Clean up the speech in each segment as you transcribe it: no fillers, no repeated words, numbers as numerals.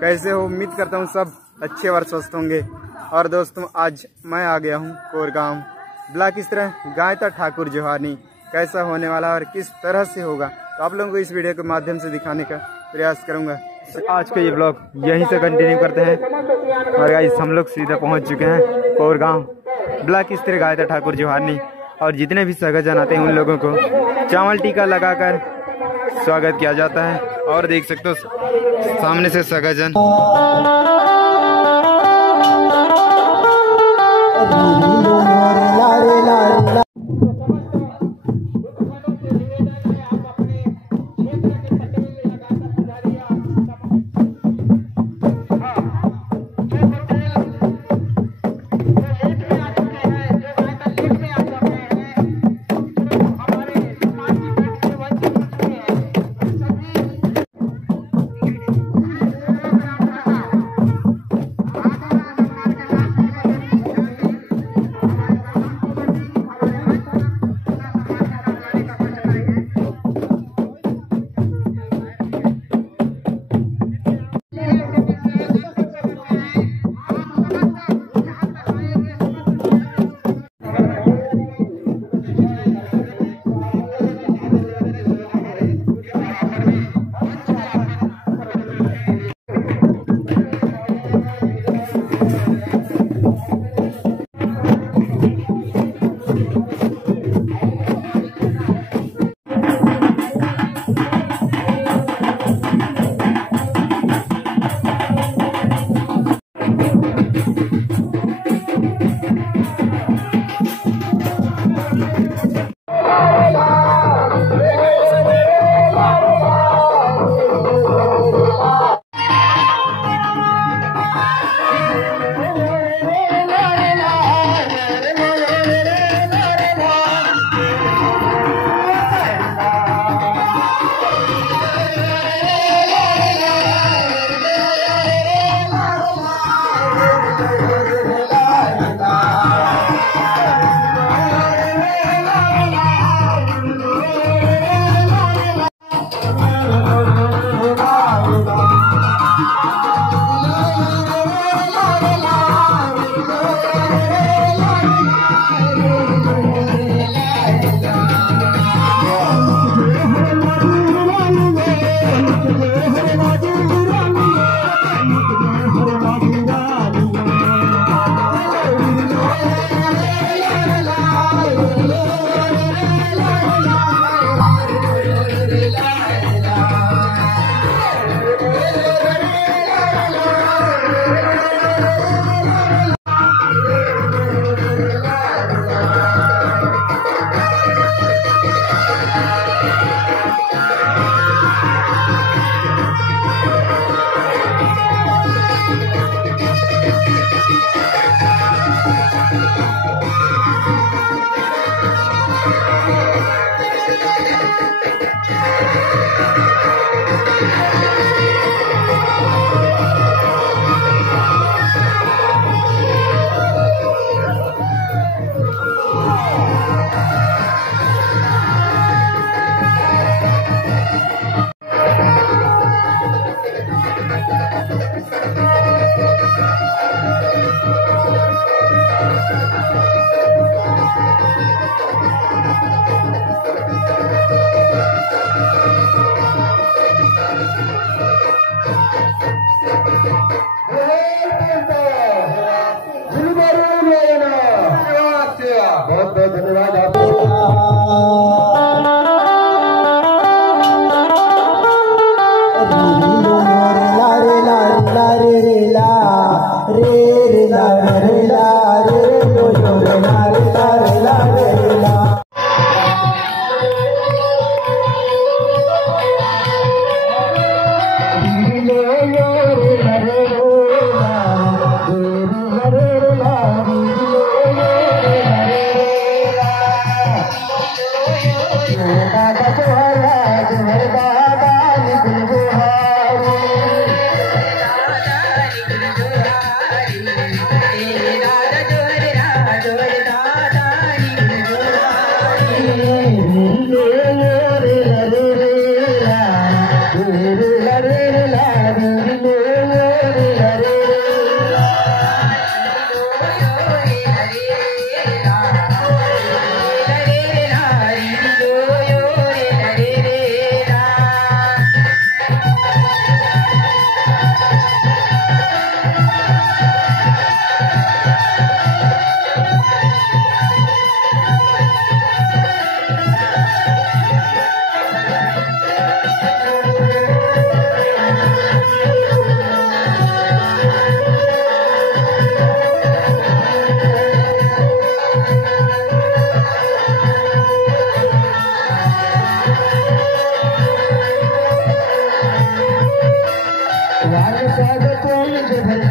कैसे हो? उम्मीद करता हूँ सब अच्छे और स्वस्थ होंगे। और दोस्तों आज मैं आ गया हूँ कोरगांव ब्लॉक। इस तरह गायता ठाकुर जोहानी कैसा होने वाला और किस तरह से होगा तो आप लोगों को इस वीडियो के माध्यम से दिखाने का प्रयास करूँगा। आज का ये ब्लॉग यहीं से कंटिन्यू करते हैं। और गाइस हम लोग सीधा पहुँच चुके हैं कोरगांव ब्लॉक। इस तरह गायता ठाकुर जोहानी और जितने भी सगाजन आते हैं उन लोगों को चावल टीका लगाकर स्वागत किया जाता है। और देख सकते हो सामने से सगाजन बहुत बहुत धन्यवाद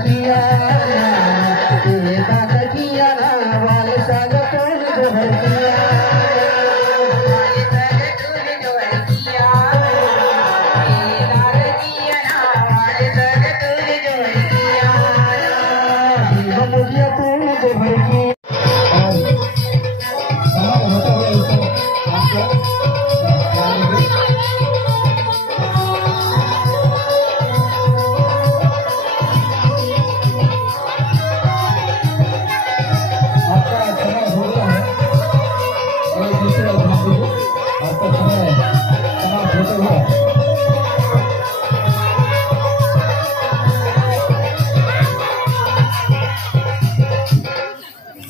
किया